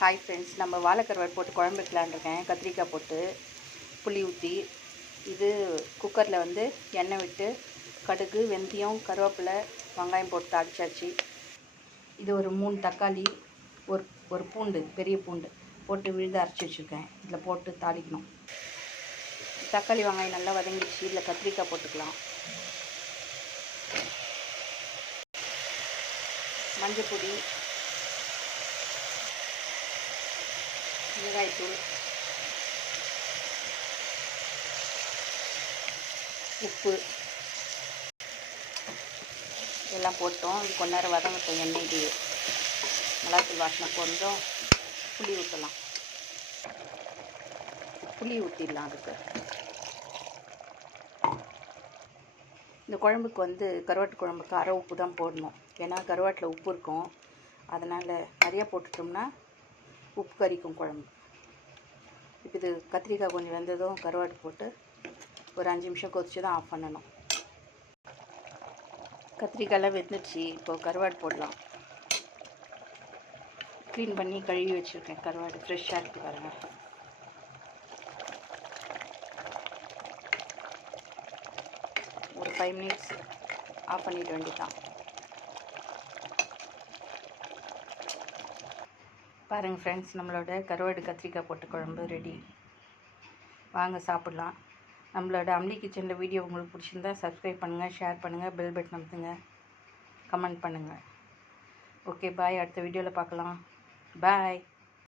Hi friends, நம்ம வாழைக்கருவாடு போட்டு குழம்பு வைக்கலான்னு இருக்கேன். கத்திரிக்காய் போட்டு புளி ஊற்றி, இது குக்கரில் வந்து எண்ணெய் விட்டு கடுகு, வெந்தயம், கருவேப்பிலை, வெங்காயம் போட்டு தாளிச்சாச்சு. இது ஒரு 3 தக்காளி, ஒரு பூண்டு, பெரிய பூண்டு போட்டு விழுது அரைச்சி வச்சுருக்கேன். இதில் போட்டு தாளிக்கணும். தக்காளி வெங்காயம் நல்லா வதங்கிடுச்சு. இதில் கத்திரிக்காய் போட்டுக்கலாம். மஞ்சள் பொடி, மிளகாய்த்தூள், உப்பு எல்லாம் போட்டோம். இது கொஞ்ச நேரம் வதங்கட்டும் எண்ணெயிலேயே. மிளகாத்தூள் வாசனை கொஞ்சம் புளி ஊற்றலாம். புளி ஊற்றிடலாம். அதுக்கு இந்த குழம்புக்கு வந்து கருவாட்டு குழம்புக்கு அரை உப்பு தான் போடணும். ஏன்னா கருவாட்டில் உப்பு இருக்கும். அதனால் நிறையா போட்டுட்டோம்னா உப்பு கறிக்கும் குழம்பு. இப்போ இது கத்திரிக்காய் கொஞ்சம் வெந்ததும் கருவாட்டு போட்டு ஒரு 5 நிமிஷம் கொதிச்சு தான் ஆஃப் பண்ணணும். கத்திரிக்காயெல்லாம் வெந்துடுச்சு. இப்போது கருவாடு போடலாம். க்ளீன் பண்ணி கழுவி வச்சுருக்கேன். கருவாடு ஃப்ரெஷ்ஷாக இருக்குது பாருங்கள். ஒரு 5 மினிட்ஸ் ஆஃப் பண்ணிட வேண்டியதான். பாருங்கள் ஃப்ரெண்ட்ஸ், நம்மளோட கருவாடு கத்திரிக்காய் போட்ட குழம்பு ரெடி. வாங்க சாப்பிட்லாம். நம்மளோட அம்லி கிச்சனில் வீடியோ உங்களுக்கு பிடிச்சிருந்தா சப்ஸ்கிரைப் பண்ணுங்கள், ஷேர் பண்ணுங்கள், பெல் பட்டன் அமுத்துங்க, கமெண்ட் பண்ணுங்கள். ஓகே, பாய். அடுத்த வீடியோவில் பார்க்கலாம். பாய்.